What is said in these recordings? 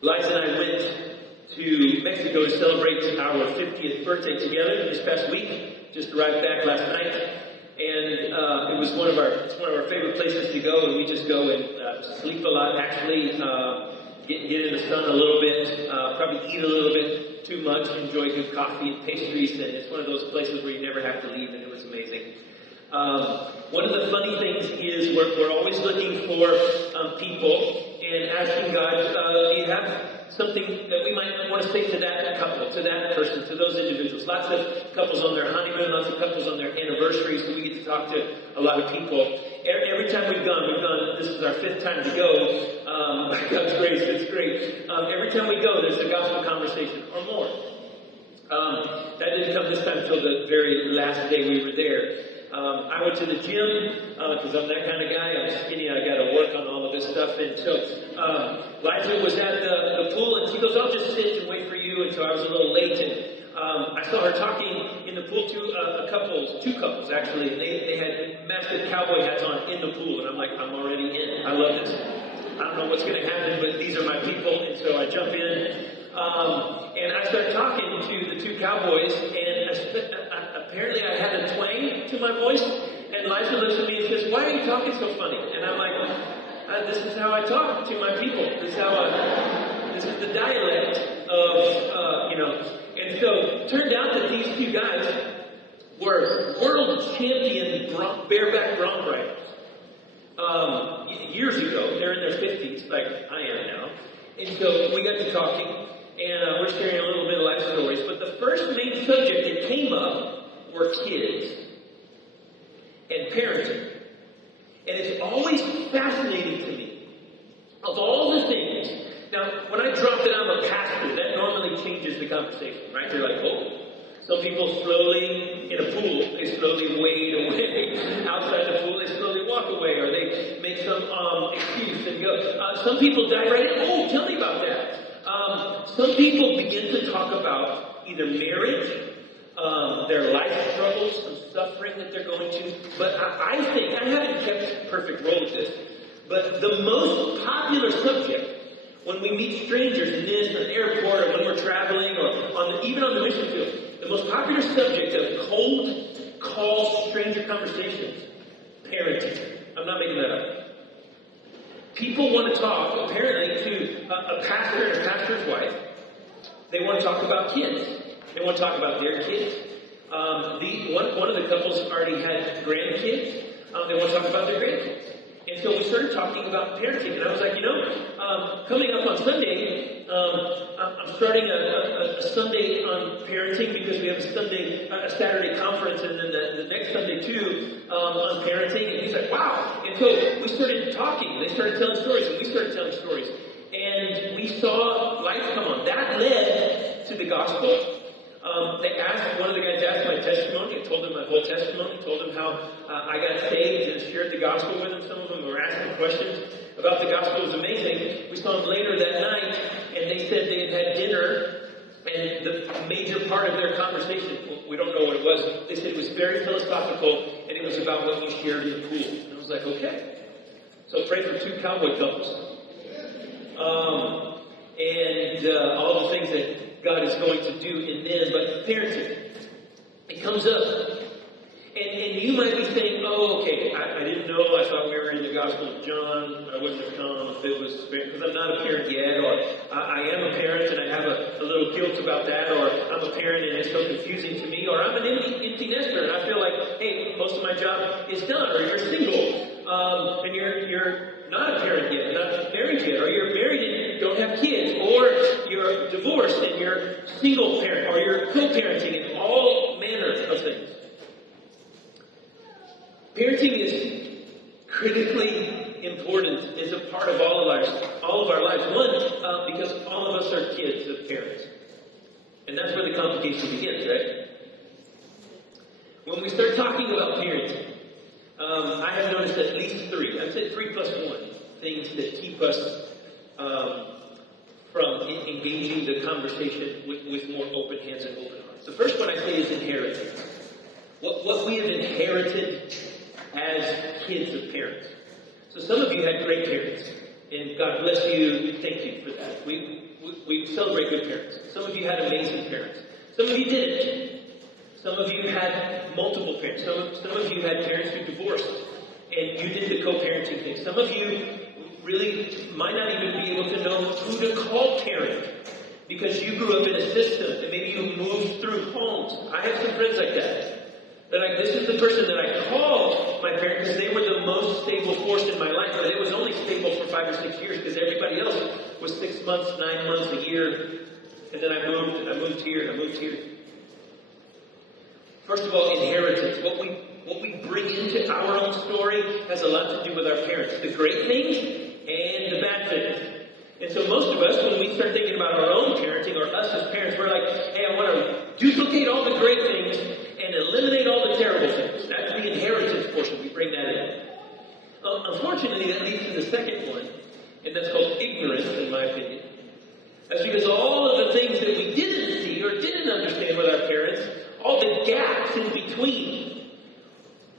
Liza and I went to Mexico to celebrate our 50th birthday together this past week. Just arrived back last night, and it was one of our favorite places to go. And we just go and sleep a lot. Actually, get in the sun a little bit. Probably eat a little bit too much. Enjoy good coffee and pastries. And it's one of those places where you never have to leave. And it was amazing. One of the funny things is we're always looking for people and asking God, do you have something that we might want to say to that couple, to that person, to those individuals? Lots of couples on their honeymoon, lots of couples on their anniversaries, so we get to talk to a lot of people. Every time we've gone, this is our 5th time to go. God's grace, it's great. Every time we go, there's a gospel conversation or more. That didn't come this time until the very last day we were there. I went to the gym because I'm that kind of guy. I'm skinny. I got to work on all of this stuff. And so Liza was at the pool, and she goes, "I'll just sit and wait for you." And so I was a little late, and I saw her talking in the pool to two couples actually, and they had massive cowboy hats on in the pool, and I'm like, I'm already in. I love this. I don't know what's going to happen, but these are my people, and so I jump in. And I started talking to the two cowboys, and apparently I had a twang to my voice, and Liza looks at me and says, "Why are you talking so funny?" And I'm like, this is how I talk to my people. This is the dialect of, And so, turned out that these two guys were world champion bareback bronc riders. Years ago, they're in their 50s, like I am now. And so, we got to talking, and we're sharing a little bit of life stories. But the first main subject that came up were kids and parenting. And it's always fascinating to me. Of all the things, now, when I drop that I'm a pastor, that normally changes the conversation, right? They're like, oh. Some people slowly, in a pool, they slowly wade away. Outside the pool, they slowly walk away, or they make some excuse and go. Some people dive right in. Oh, tell me about that. Some people begin to talk about either marriage, their life struggles, some suffering that they're going to. But I think, I haven't kept perfect roll with this, but the most popular subject when we meet strangers in the airport, or when we're traveling, or even on the mission field, the most popular subject of cold call stranger conversations, parenting. I'm not making that up. People want to talk, apparently, to a pastor and a pastor's wife. They want to talk about kids. They want to talk about their kids. One of the couples already had grandkids. They want to talk about their grandkids. And so we started talking about parenting. And I was like, coming up on Sunday, I'm starting a Sunday on parenting because we have a Saturday conference, and then the next Sunday too on parenting. And he's like, wow. And so we started talking. They started telling stories, and we started telling stories. And we saw life come on. That led to the gospel. One of the guys asked my testimony. I told him my whole testimony. Told him how I got saved and shared the gospel with him. Some of them were asking questions about the gospel. It was amazing. We saw them later that night, and they said they had dinner, and the major part of their conversation, we don't know what it was, they said it was very philosophical, and it was about what we shared in the pool. And I was like, okay. So pray for two cowboy couples. And all the things that God is going to do in them, but parenting, it comes up. And you might be saying, oh, okay, I didn't know, I thought we were in the Gospel of John, I wouldn't have come if it was, because I'm not a parent yet, or I am a parent and I have a little guilt about that, or I'm a parent and it's so confusing to me, or I'm an empty nester and I feel like, hey, most of my job is done, or you're single, and you're not a parent yet, not married yet, or you're married and don't have kids, or you're divorced and you're single parent, or you're co-parenting, and all manner of things. Parenting is critically important. It's a part of all of our lives. One, because all of us are kids of parents. And that's where the complication begins, right? When we start talking about parenting, I have noticed at least 3. I'd say 3 plus 1 things that keep us from engaging the conversation with more open hands and open hearts. The first one I say is inheritance. What we have inherited as kids of parents. So some of you had great parents, and God bless you. Thank you for that. We We celebrate good parents. Some of you had amazing parents. Some of you didn't. Some of you had multiple parents. Some of you had parents who divorced, and you did the co-parenting thing. Some of you really might not even be able to know who to call parent because you grew up in a system, and maybe you moved through homes. I have some friends like that. They're like, this is the person that I called my parent because they were the most stable force in my life, but it was only stable for 5 or 6 years because everybody else was 6 months, 9 months, a year, and then I moved here. First of all, inheritance. What we bring into our own story has a lot to do with our parents. The great things and the bad things. And so most of us, when we start thinking about our own parenting, or us as parents, we're like, hey, I want to duplicate all the great things and eliminate all the terrible things. That's the inheritance portion. We bring that in. Unfortunately, that leads to the second one, and that's called ignorance, in my opinion. That's because all of the things that we didn't see or didn't understand with our parents, all the gaps in between,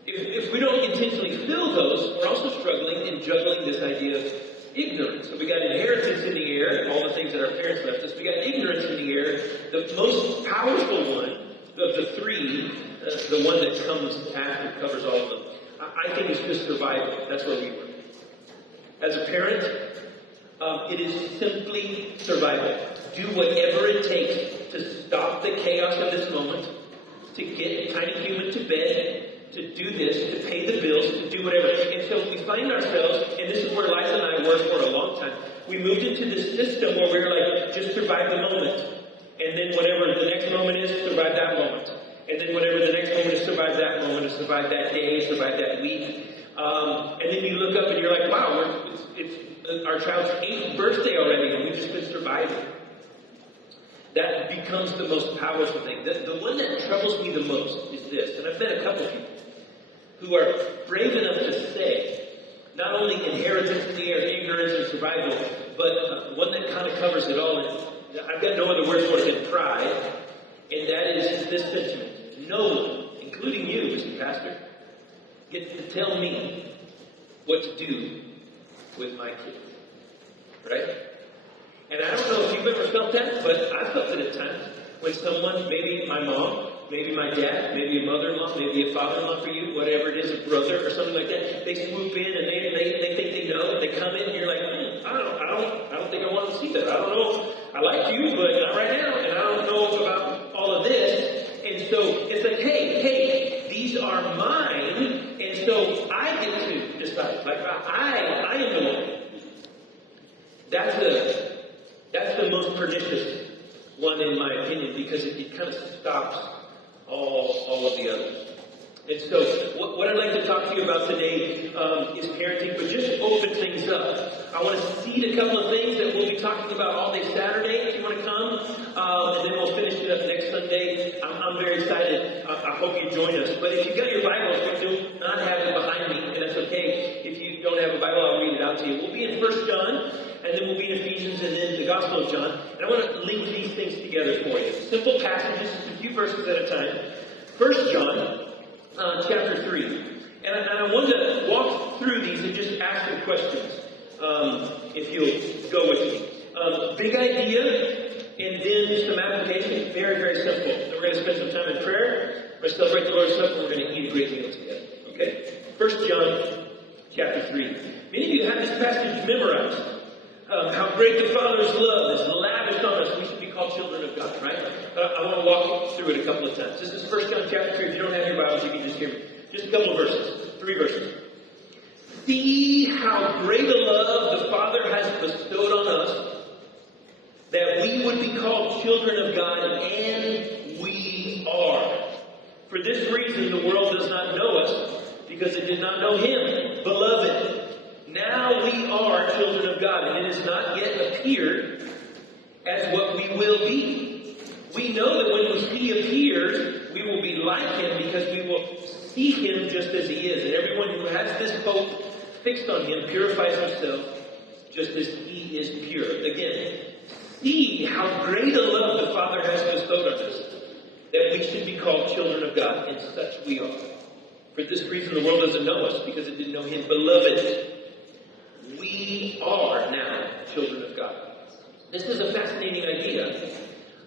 if we don't intentionally fill those, we're also struggling in juggling this idea of ignorance. So we got inheritance in the air, all the things that our parents left us. We got ignorance in the air. The most powerful one of the three, the one that comes after, covers all of them, I think it's just survival. That's where we were. As a parent, it is simply survival. Do whatever it takes to stop the chaos of this moment, to get tiny human to bed, to do this, to pay the bills, to do whatever. And so we find ourselves, and this is where Liza and I were for a long time, we moved into this system where we were like, just survive the moment. And then whatever the next moment is, survive that moment. And then whatever the next moment is, survive that moment, survive that day, survive that week. And then you look up and you're like, wow, it's our child's 8th birthday already, and we've just been surviving. That becomes the most powerful thing. The one that troubles me the most is this, and I've met a couple people who are brave enough to say, not only inheritance in the air, ignorance and survival, but one that kind of covers it all. And I've got no other word for it than pride, and that is this sentiment. No one, including you, Mr. Pastor, gets to tell me what to do with my kids. Right? And I don't know if you've ever felt that, but I felt it at times. When someone, maybe my mom, maybe my dad, maybe a mother-in-law, maybe a father-in-law for you, whatever it is, a brother or something like that, they swoop in and they think they know, and they come in and you're like, I don't think I want to see that. I don't know. I like you, but not right now, and I don't know about all of this. And so it's like, hey, these are mine, and so I get to decide. Like, I am the one. That's the most pernicious one, in my opinion, because it kind of stops all of the others. And so, what I'd like to talk to you about today is parenting, but just open things up. I want to seed a couple of things that we'll be talking about all day Saturday, if you want to come, and then we'll finish it up next Sunday. I'm very excited. I hope you join us. But if you've got your Bibles, we do not have it behind me, and that's okay. If you don't have a Bible, I'll read it out to you. We'll be in 1 John, and then we'll be in Ephesians, and then the Gospel of John. And I want to link these things together for you. Simple passages, a few verses at a time. 1 John, chapter 3. And I want to walk through these and just ask some questions, if you'll go with me. Big idea, and then some application. Very, very simple. Then we're going to spend some time in prayer. We're going to celebrate the Lord's Supper. We're going to eat a great meal together. Okay? 1 John, chapter 3. Many of you have this passage memorized. How great the Father's love is lavished on us. We should be called children of God, right? But I want to walk through it a couple of times. This is 1 John chapter 3. If you don't have your Bibles, you can just hear me. Just a couple of verses. 3 verses. See how great a love the Father has bestowed on us, that we would be called children of God, and we are. For this reason, the world does not know us, because it did not know Him. Beloved, now we are children of God, and it has not yet appeared as what we will be. We know that when He appears, we will be like Him, because we will see Him just as He is. And everyone who has this hope fixed on Him purifies himself just as He is pure. Again, see how great a love the Father has bestowed on us, that we should be called children of God, and such we are. For this reason, the world doesn't know us, because it didn't know Him. Beloved, we are now children of God. This is a fascinating idea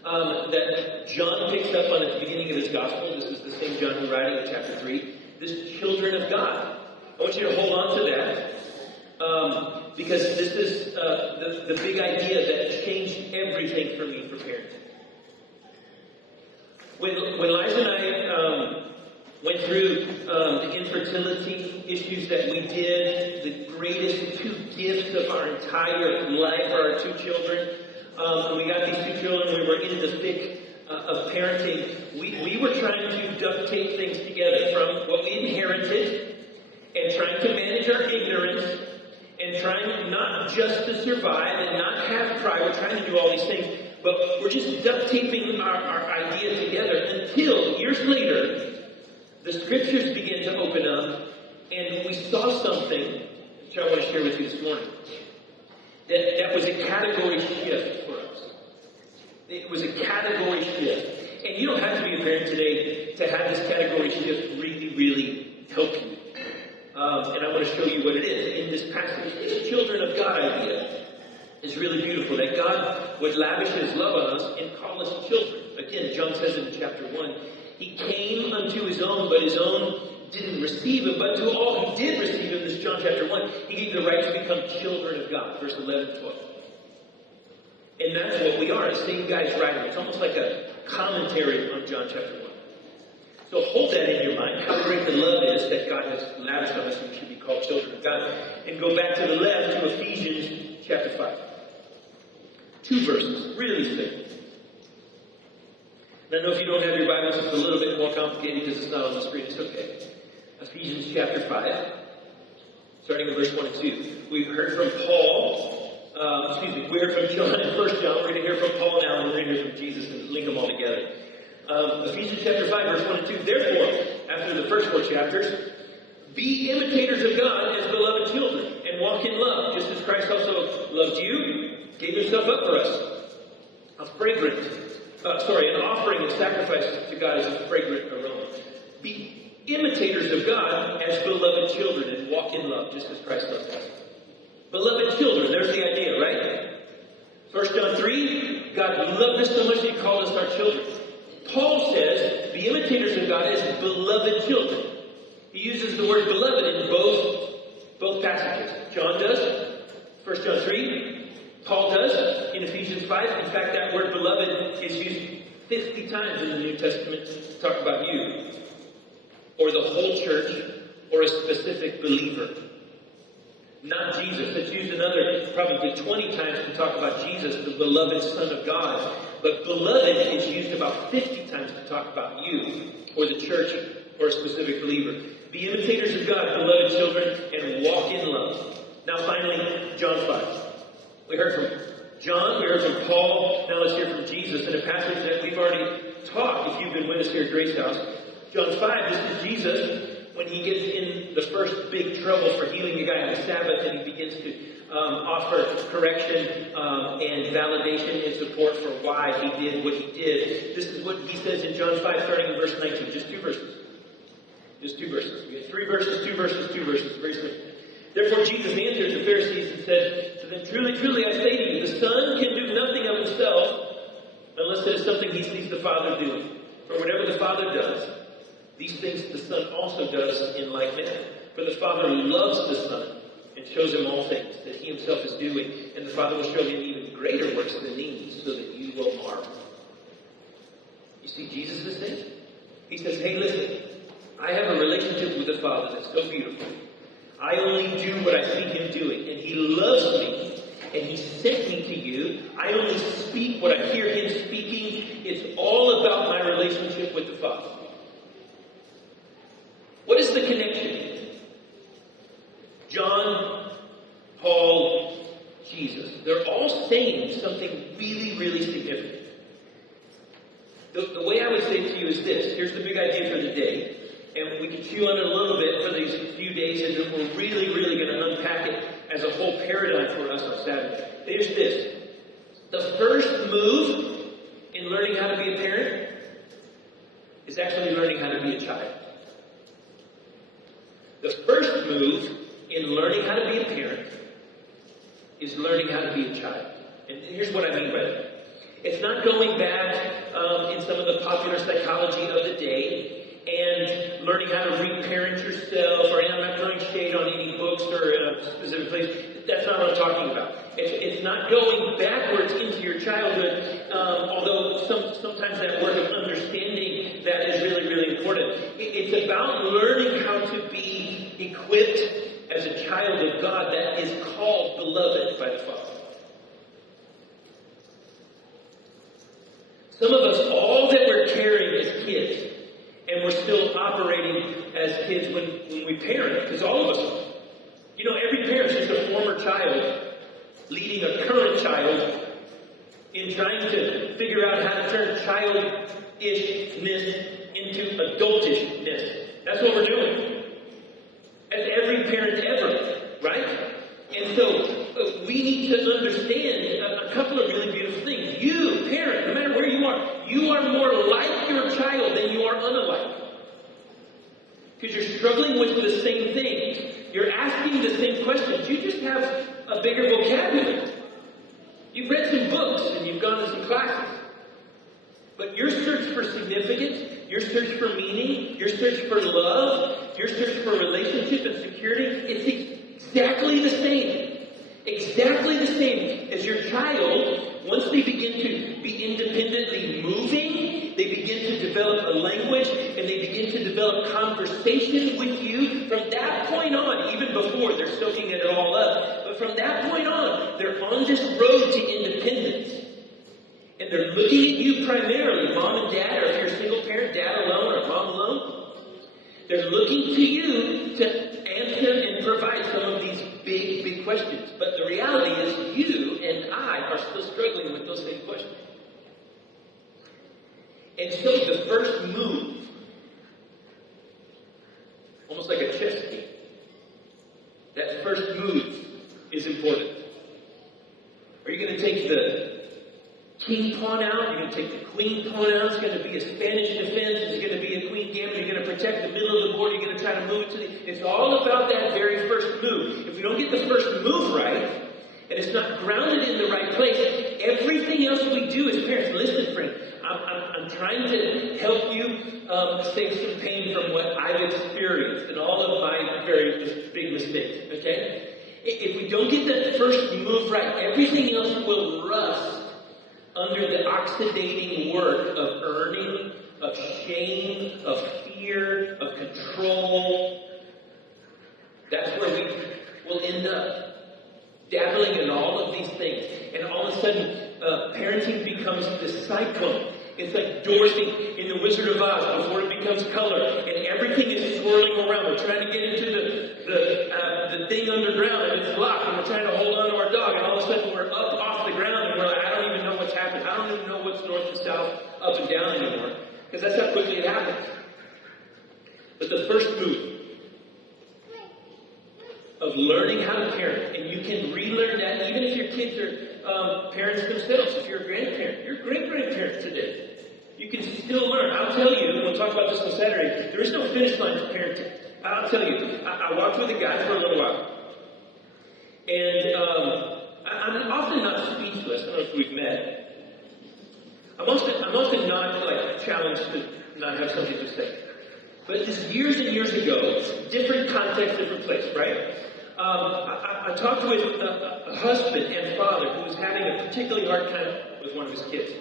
that John picks up on at the beginning of his gospel. This is the same John who writing in chapter 3. This children of God. I want you to hold on to that because this is the big idea that changed everything for me for parenting. When Liza and I went through the infertility issues that we did, the greatest two gifts of our entire life are our two children. When we got these two children, we were in the thick of parenting. We were trying to duct tape things together from what we inherited and trying to manage our ignorance and trying not just to survive and not have pride. We're trying to do all these things, but we're just duct taping our idea together until years later, the scriptures began to open up and we saw something, which I want to share with you this morning. That was a category shift for us. It was a category shift. And you don't have to be a parent today to have this category shift really, really help you. And I want to show you what it is. In this passage, the children of God idea is really beautiful. That God would lavish his love on us and call us children. Again, John says in chapter 1, he came unto his own, but his own didn't receive him. But to all who did receive him, this is John chapter 1, he gave the right to become children of God. Verse 11 and 12. And that's what we are. It's the same guy's writing. It's almost like a commentary on John chapter 1. So hold that in your mind, how great the love is that God has lavished on us and we should be called children of God. And go back to the left to Ephesians chapter 5. 2 verses, really simple. And I know if you don't have your Bibles, it's a little bit more complicated because it's not on the screen. It's okay. Ephesians chapter 5, starting in verse 1 and 2. We heard from Paul, we heard from John in 1 John. We're going to hear from Paul now, and we're going to hear from Jesus and link them all together. Ephesians chapter 5, verse 1 and 2. Therefore, after the first 4 chapters, be imitators of God as beloved children, and walk in love, just as Christ also loved you, gave himself up for us, an offering and sacrifice to God as a fragrant aroma. Be imitators of God as beloved children, and walk in love, just as Christ loved us. Beloved children, there's the idea, right? 1 John 3, God loved us so much that he called us our children. Paul says, be imitators of God as beloved children. He uses the word beloved in both passages. John does, 1 John 3. Paul does in Ephesians 5. In fact, that word beloved is used 50 times in the New Testament to talk about you, or the whole church, or a specific believer. Not Jesus. It's used another probably 20 times to talk about Jesus, the beloved Son of God. But beloved is used about 50 times to talk about you, or the church, or a specific believer. Be imitators of God, beloved children, and walk in love. Now finally, John 5. We heard from John, we heard from Paul, now let's hear from Jesus in a passage that we've already taught if you've been with us here at Grace House. John 5, this is Jesus when he gets in the first big trouble for healing a guy on the Sabbath, and he begins to offer correction and validation and support for why he did what he did. This is what he says in John 5, starting in verse 19. Just 2 verses. Just 2 verses. We have 3 verses, 2 verses, 2 verses. Very simple. Therefore Jesus answered the Pharisees and said to them, Truly, truly, I say to you, the Son can do nothing of himself unless it is something he sees the Father doing. For whatever the Father does, these things the Son also does in like manner. For the Father loves the Son and shows him all things that he himself is doing, and the Father will show him even greater works than these, so that you will marvel. You see Jesus is saying? He says, hey, listen, I have a relationship with the Father that's so beautiful. I only do what I see him doing, and he loves me, and he sent me to you. I only speak what I hear him speaking. It's all about my relationship with the Father. What is the connection? John, Paul, Jesus. They're all saying something really, really significant. The way I would say it to you is this. Here's the big idea for the day. And we can chew on it a little bit for these few days, and then we're really, really going to unpack it as a whole paradigm for us on Saturday. There's this. The first move in learning how to be a parent is actually learning how to be a child. The first move in learning how to be a parent is learning how to be a child. And here's what I mean by that. It's not going back in some of the popular psychology of the day and learning how to reparent yourself, or I'm not throwing shade on any books or a specific place. That's not what I'm talking about. It's not going backwards into your childhood, although sometimes that work of understanding that is really, really important. It's about learning how to be equipped as a child of God that is called beloved by the Father. Some of us, all that we're carrying as kids, and we're still operating as kids when we parent, because all of us are. You know, every parent's just a former child leading a current child in trying to figure out how to turn childishness into adultishness. That's what we're doing. As every parent ever, right? And so we need to understand a couple of really beautiful things. You, parent, no matter where you are more like your child than you are unlike. Because you're struggling with the same things. You're asking the same questions. You just have a bigger vocabulary. You've read some books and you've gone to some classes. But your search for significance, your search for meaning, your search for love, your search for relationship and security, it's exactly the same. Exactly the same as your child. Once they begin to be independently moving, they begin to develop a language, and they begin to develop conversation with you. From that point on, even before, they're soaking it all up. But from that point on, they're on this road to independence. And they're looking at you primarily, mom and dad, or if you're a single parent, dad alone or mom alone. They're looking to you to answer and provide some of these big, big questions. But the reality is you and I are still struggling with those same questions. And so the first move, almost like a chess game, that first move is important. Are you going to take the king pawn out? You're going to take the queen pawn out? It's going to be a Spanish defense. It's going to be a queen gambit. You're going to protect the middle of the board. You're going to try to move it to the... It's all about that very first move. If we don't get the first move right, and it's not grounded in the right place, everything else we do as parents, listen, friend, I'm trying to help you save some pain from what I've experienced and all of my very big mistakes, okay? If we don't get that first move right, everything else will rust under the oxidating work of earning, of shame, of fear, of control. That's where we will end up. Dabbling in all of these things. And all of a sudden, parenting becomes this cycle. It's like Dorothy in The Wizard of Oz before it becomes color. And everything is swirling around. We're trying to get into the thing underground and it's locked. And we're trying to hold on to our dog. And all of a sudden we're up off the ground and we're like, I don't even know what's happened. I don't even know what's north and south, up and down anymore. Because that's how quickly it happens. But the first move of learning how to parent, and you can relearn that even if your kids are parents themselves. If you're a grandparent, you're great-grandparents today. You can still learn. I'll tell you, and we'll talk about this on Saturday, there is no finish line to parenting. I'll tell you, I walked with a guy for a little while. And I'm often not speechless. I don't know if we've met. I'm often not challenged to not have something to say. But just years and years ago, different context, different place, right? I talked with a husband and father who was having a particularly hard time with one of his kids.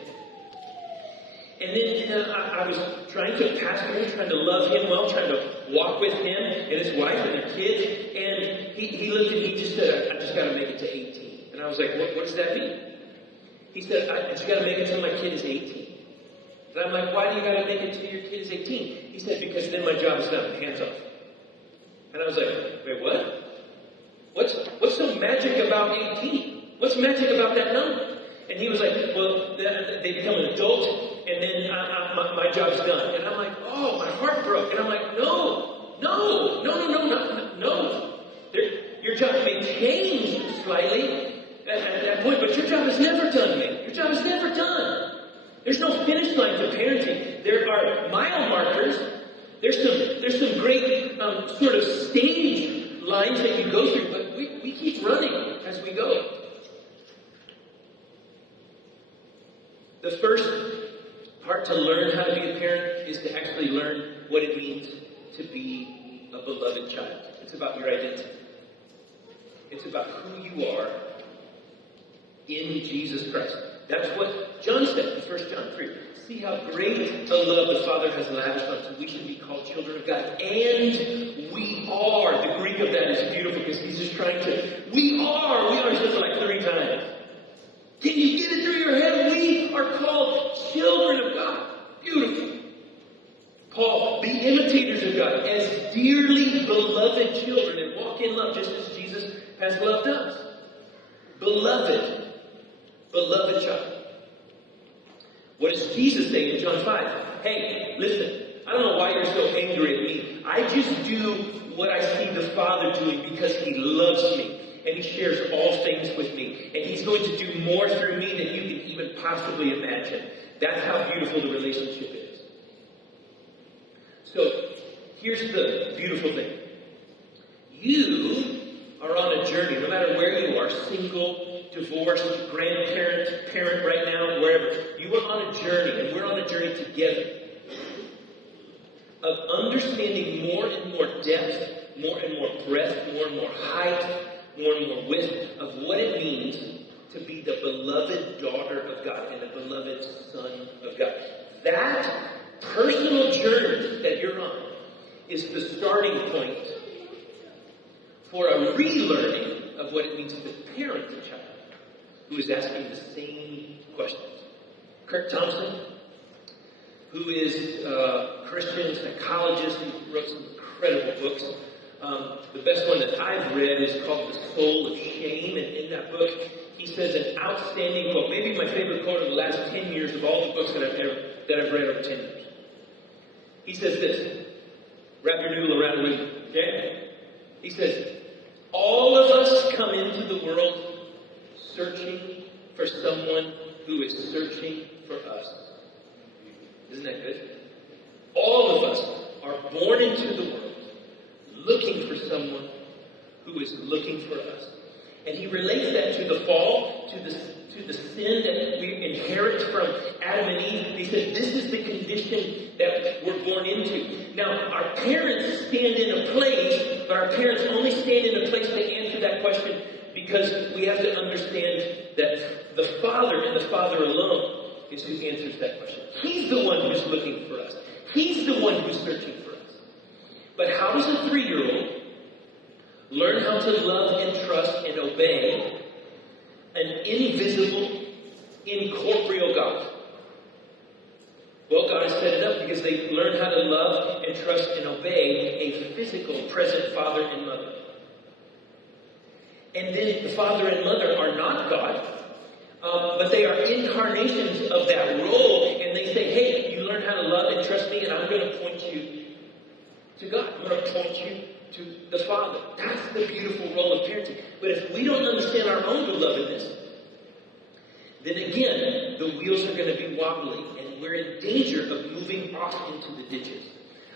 And then I was trying to pastor him, trying to love him well, trying to walk with him and his wife and their kids. And he looked at me and just said, I just got to make it to 18. And I was like, what does that mean? He said, I just got to make it till my kid is 18. And I'm like, why do you got to make it till your kid is 18? He said, because then my job is done, hands off. And I was like, wait, what? What's so magic about 18? What's magic about that number? And he was like, well, they become an adult, and then my job's done. And I'm like, oh, my heart broke. And I'm like, no. Your job may change slightly at that point, but your job is never done, man. Your job is never done. There's no finish line to parenting. There are mile markers. There's some great sort of stage lines that you go through, but we keep running as we go. The first part to learn how to be a parent is to actually learn what it means to be a beloved child. It's about your identity. It's about who you are in Jesus Christ. That's what John said in 1 John 3. See how great a love the Father has lavished on us. We should be called children of God. And we are. The Greek of that is beautiful because he's just trying to, we are. We are said like 3 times. Can you get it through your head? We are called children of God. Beautiful. Paul, be imitators of God as dearly beloved children and walk in love just as Jesus has loved us. Beloved. Beloved child. What does Jesus say in John 5? Hey, listen, I don't know why you're so angry at me. I just do what I see the Father doing because he loves me. And he shares all things with me. And he's going to do more through me than you can even possibly imagine. That's how beautiful the relationship is. So, here's the beautiful thing. You are on a journey, no matter where you are, single, divorced, grandparent, parent right now, wherever. You are on a journey, and we're on a journey together of understanding more and more depth, more and more breadth, more and more height, more and more width of what it means to be the beloved daughter of God and the beloved son of God. That personal journey that you're on is the starting point for a relearning of what it means to parent a child who is asking the same questions. Kirk Thompson, who is a Christian psychologist, who wrote some incredible books. The best one that I've read is called The Soul of Shame, and in that book, he says an outstanding quote, maybe my favorite quote of the last 10 years of all the books that I've read over 10 years. He says this, wrap your noodle around a noodle, okay? He says, all of us come into the world searching for someone who is searching for us. Isn't that good? All of us are born into the world looking for someone who is looking for us. And he relates that to the fall, to the sin that we inherit from Adam and Eve. He said this is the condition that we're born into. Now, our parents stand in a place, but our parents only stand in a place to answer that question because we have to understand that the Father and the Father alone is who answers that question. He's the one who's looking for us. He's the one who's searching for us. But how does a 3-year-old learn how to love and trust and obey an invisible, incorporeal God? Well, God has set it up because they learn how to love and trust and obey a physical, present father and mother. And then the father and mother are not God, but they are incarnations of that role, and they say, hey, you learn how to love and trust me, and I'm going to point you to God. I'm going to point you to the Father. That's the beautiful role of parenting. But if we don't understand our own belovedness, then again, the wheels are going to be wobbly, and we're in danger of moving off into the ditches.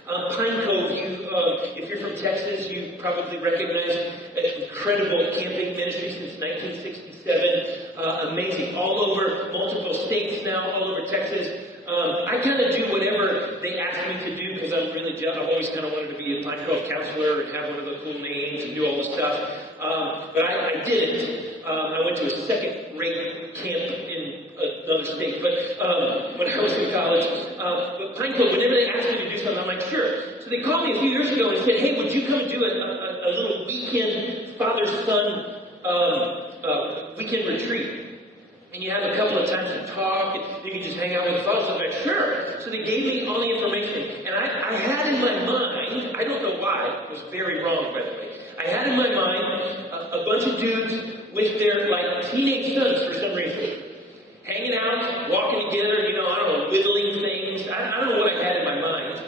Pine Cove, if you're from Texas, you probably recognize an incredible camping ministry since 1967. Amazing. All over multiple states now, all over Texas. I kind of do whatever they ask me to do because I'm really jealous. I've always kind of wanted to be a Pine Cove counselor and have one of the cool names and do all the stuff. But I didn't. I went to a second-rate camp in another state. But when I was in college, but Pine Cove, whenever they asked me to do something, I'm like, sure. So they called me a few years ago and said, hey, would you come and do a little weekend father-son weekend retreat? And you have a couple of times to talk, and you can just hang out with the fathers. I'm like, sure. So they gave me all the information. And I had in my mind, I don't know why, it was very wrong, by the way. I had in my mind a bunch of dudes with their, teenage sons for some reason. Hanging out, walking together, I don't know, whittling things. I don't know what I had in my mind.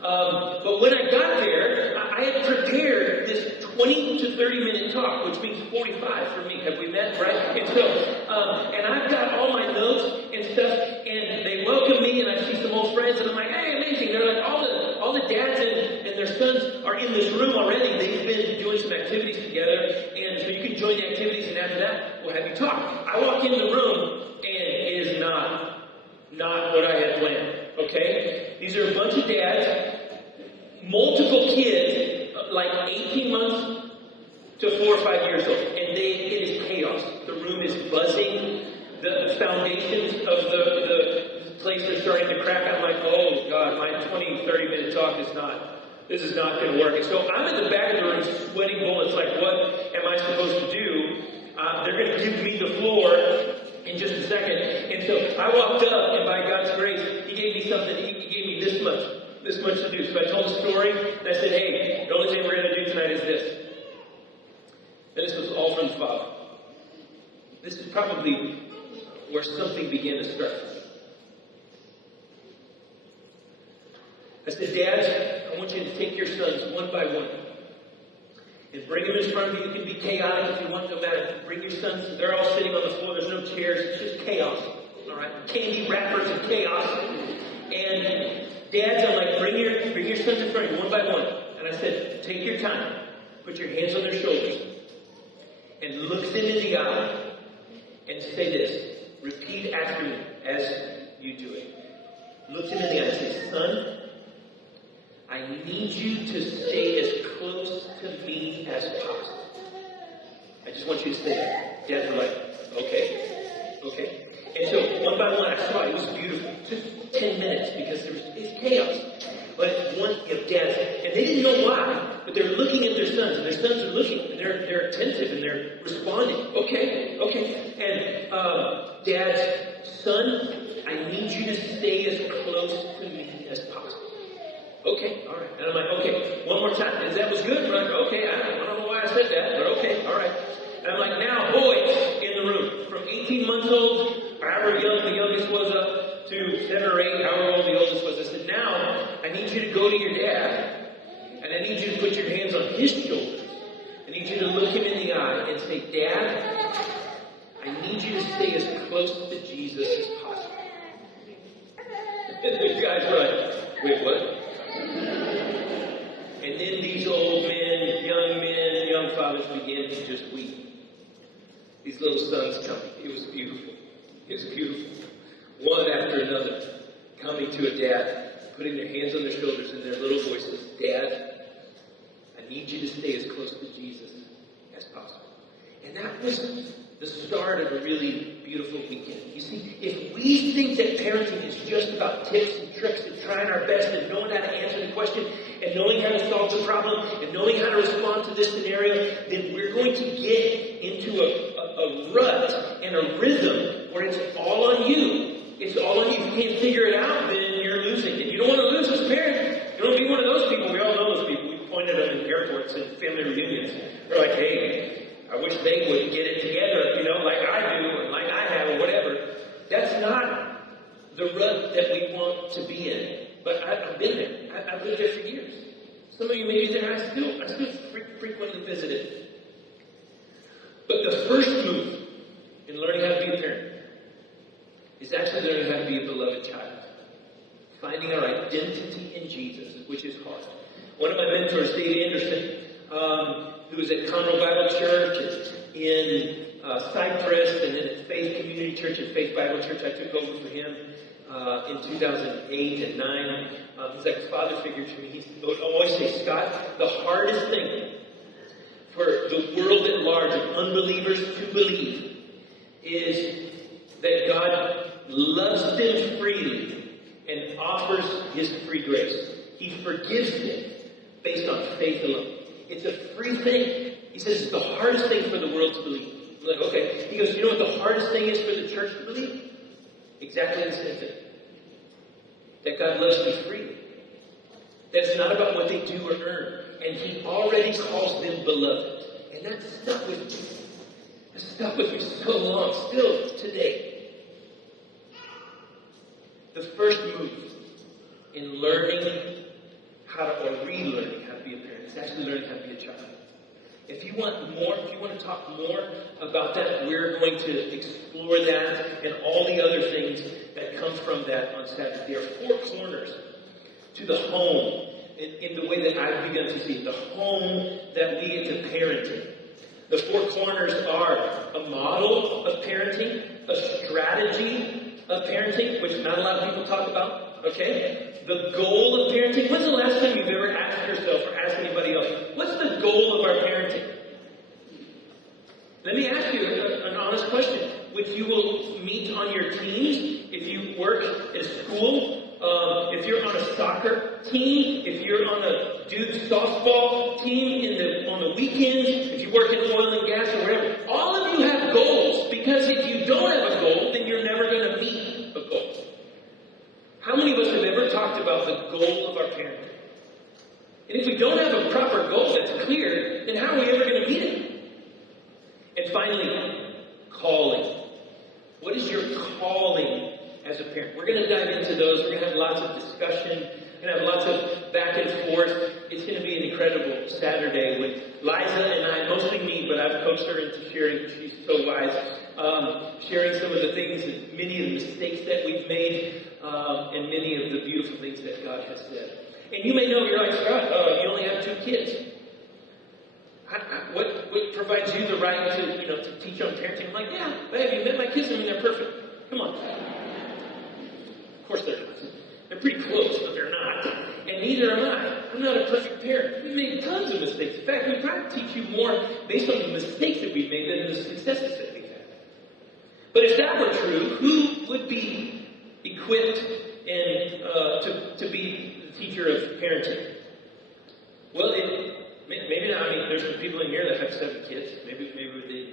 But when I got there, I had prepared this 20 to 30 minute talk, which means 45 for me. Have we met, right? And so, and I've got all my notes and stuff, and they welcome me, and I see some old friends, and I'm like, hey, amazing. They're like, all the dads and their sons are in this room already. They've been doing some activities together, and so you can join the activities, and after that, we'll have you talk. I walk in the room, and it is not These are a bunch of dads, multiple kids, like 18 months to 4 or 5 years old. And it is chaos. The room is buzzing. The foundations of the place are starting to crack. I'm like, oh God, my 20, 30-minute talk this is not going to work. And so I'm in the back of the room sweating bullets, like, what am I supposed to do? They're going to give me the floor in just a second. And so I walked up, and by God's grace, He gave me something. He gave me this much to do. So I told the story, and I said, hey, the only thing we're going to do tonight is this. And this was all from the Father. This is probably where something began to start for me. I said, Dads, I want you to take your sons one by one and bring them in front of you. You can be chaotic if you want, no matter. Bring your sons. They're all sitting on the floor. There's no chairs. It's just chaos. All right? Candy wrappers and chaos. And Dads, I'm like, bring your sons in front of you one by one. And I said, take your time. Put your hands on their shoulders and look them in the eye and say this. Repeat after me as you do it. Look them in the eye and say, son, I need you to stay as close to me as possible. I just want you to stay there. Dads were like, okay. And so one by one, I saw it was beautiful. It took 10 minutes because it's chaos. But one of dads, and they didn't know why, but they're looking at their sons, and their sons are looking, and they're attentive, and they're responding. Okay. And Dad's son, I need you to stay as close to me as possible. Okay, all right. And I'm like, okay, one more time. And that was good. We're like, okay, I don't know why I said that, but okay, all right. And I'm like, now, boys in the room, from 18 months old, however young the youngest was, up to 7 or 8, however old the oldest was. I said, now, I need you to go to your dad, and I need you to put your hands on his shoulders. I need you to look him in the eye and say, Dad, I need you to stay as close to Jesus as possible. And the guys were like, wait, what? And then these old men, young fathers began to just weep. These little sons coming. It was beautiful. One after another, coming to a dad, putting their hands on their shoulders and their little voices, Dad, I need you to stay as close to Jesus as possible. And that was the start of a really beautiful weekend. You see, if we think that parenting is just about tips and tricks and trying our best and knowing how to answer the question and knowing how to solve the problem and knowing how to respond to this scenario, then we're going to get into a rut and a rhythm where it's all on you. It's all on you. If you can't figure it out, then you're losing. And you don't want to lose as a parent. You don't want to be one of those people. We all know those people. We pointed at them in airports and family reunions. We're like, hey, I wish they would get it together, like I do, or like I have, or whatever. That's not the rut that we want to be in. But I've been there. I've lived there for years. Some of you may be there. I still frequently visit it. But the first move in learning how to be a parent is actually learning how to be a beloved child. Finding our identity in Jesus, which is hard. One of my mentors, Dave Anderson, who was at Conroe Bible Church in Cyprus, and then at Faith Community Church and Faith Bible Church. I took over for him in 2008 and 9. He's like a father figure to me. He would always say, Scott, the hardest thing for the world at large of unbelievers to believe is that God loves them freely and offers His free grace. He forgives them based on faith alone. It's a free thing. He says it's the hardest thing for the world to believe. I'm like, okay. He goes, you know what the hardest thing is for the church to believe? Exactly the same thing. That God loves me freely. That it's not about what they do or earn. And He already calls them beloved. And that stuck with me. It stuck with me so long. Still today. The first move in learning how to, or relearning how to be a parent, is actually learning how to be a child. If you want to talk more about that, we're going to explore that and all the other things that come from that on Saturday. There are 4 corners to the home in the way that I've begun to see it. The home that we get to parenting. The 4 corners are a model of parenting, a strategy, of parenting, which not a lot of people talk about, okay? The goal of parenting. When's the last time you've ever asked yourself or asked anybody else, what's the goal of our parenting? Let me ask you an honest question. Which you will meet on your teams, if you work at a school, if you're on a soccer team, if you're on a Duke softball team on the weekends, if you work in oil and gas or whatever, all of you have goals, because if you don't have a goal, then you're never going to meet a goal. How many of us have ever talked about the goal of our parenting? And if we don't have a proper goal that's clear, then how are we ever going to meet it? And finally, calling. What is your calling as a parent? We're going to dive into those. We're going to have lots of discussion. We're going to have lots of back and forth. It's going to be an incredible Saturday with Liza and I, mostly me, but I've coached her into sharing. She's so wise. Sharing some of the things, many of the mistakes that we've made, and many of the beautiful things that God has said. And you may know, you're like, Scott, you only have 2 kids. What provides you the right to teach on parenting? I'm like, yeah, but have you met my kids? I mean, they're perfect. Come on. Of course they're not. They're pretty close, but they're not. And neither am I. I'm not a perfect parent. We made tons of mistakes. In fact, we probably teach you more based on the mistakes that we've made than the successes that we've had. But if that were true, who would be equipped and to be the teacher of parenting? Well, maybe not. I mean, there's some people in here that have 7 kids. Maybe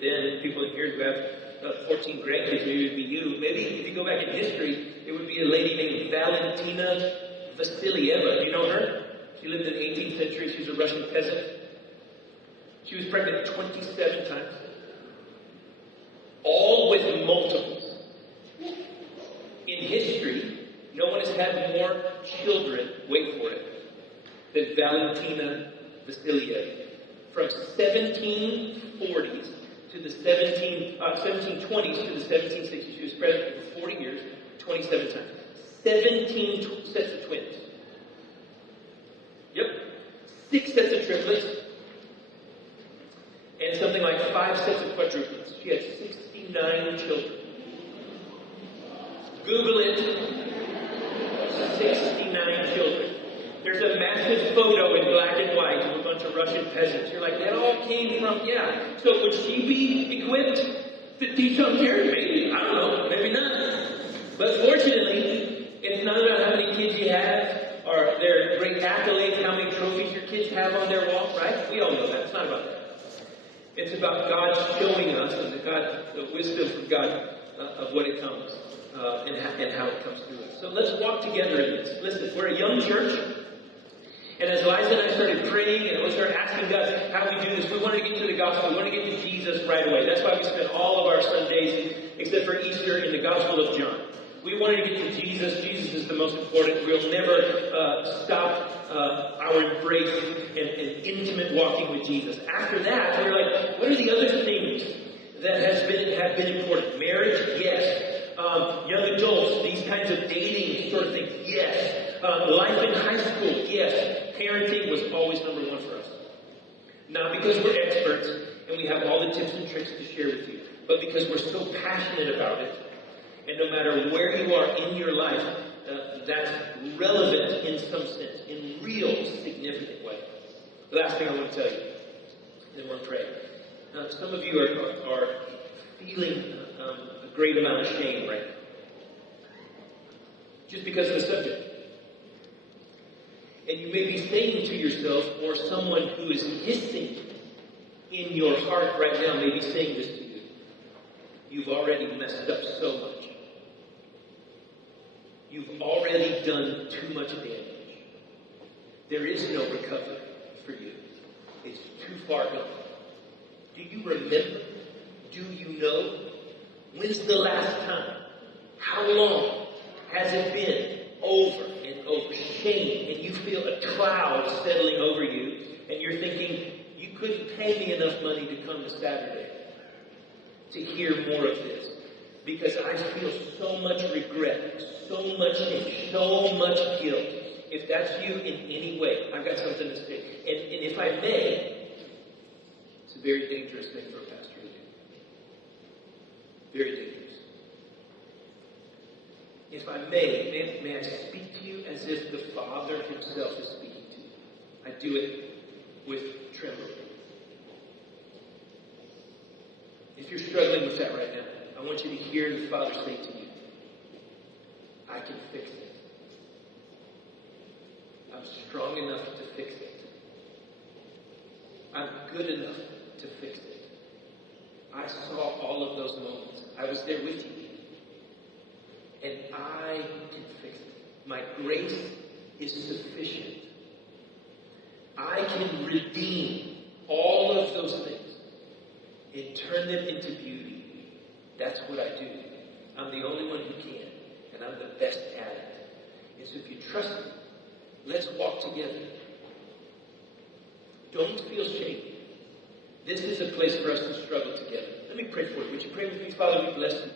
then people in here who have 14 grandkids. Maybe it would be you. Maybe if you go back in history, it would be a lady named Valentina Vassilieva. Do you know her? She lived in the 18th century. She was a Russian peasant. She was pregnant 27 times. All with multiples. In history, no one has had more children, wait for it, than Valentina Vassilieva. From 1740s to the 1720s to the 1760s, she was pregnant for 40 years, 27 times. 17 sets of twins. Yep. 6 sets of triplets. And something like 5 sets of quadruplets. She had 69 children. Google it. 69 children. There's a massive photo in black and white of a bunch of Russian peasants. You're like, that all came from, yeah. So would she be equipped to teach on parenting? Maybe. I don't know. Maybe not. But fortunately, it's not about how many kids you have or their great accolades, how many trophies your kids have on their wall, right? We all know that. It's not about that. It's about God showing us and the wisdom from God of what it comes and how it comes through us. So let's walk together in this. Listen, we're a young church. And as Liza and I started praying and we started asking God how we do this, we wanted to get to the gospel. We wanted to get to Jesus right away. That's why we spent all of our Sundays, except for Easter, in the Gospel of John. We wanted to get to Jesus. Jesus is the most important. We'll never stop our embrace and intimate walking with Jesus. After that, we were like, what are the other things that have been important? Marriage? Yes. Young adults, these kinds of dating sort of things? Yes. Life in high school? Yes. Parenting was always number 1 for us. Not because we're experts and we have all the tips and tricks to share with you, but because we're so passionate about it. And no matter where you are in your life, that's relevant in some sense, in real significant way. The last thing I want to tell you, then we'll pray. Some of you are feeling a great amount of shame right now. Just because of the subject. And you may be saying to yourself, or someone who is hissing in your heart right now may be saying this to you. You've already messed up so much. You've already done too much damage. There is no recovery for you. It's too far gone. Do you remember? Do you know? When's the last time? How long has it been? Over and over. Shame. And you feel a cloud settling over you. And you're thinking, you couldn't pay me enough money to come to Saturday to hear more of this. Because I feel so much regret, so much shame, so much guilt. If that's you in any way, I've got something to say. And if I may, it's a very dangerous thing for a pastor to do. Very dangerous. If I may I speak to you as if the Father himself is speaking to you. I do it with trembling. If you're struggling with that right now, I want you to hear the Father say to you, I can fix it. I'm strong enough to fix it. I'm good enough to fix it. I saw all of those moments. I was there with you. And I can fix it. My grace is sufficient. I can redeem all of those things and turn them into beauty. That's what I do. I'm the only one who can. And I'm the best at it. And so if you trust me, let's walk together. Don't feel shame. This is a place for us to struggle together. Let me pray for you. Would you pray with me? Father, we bless you.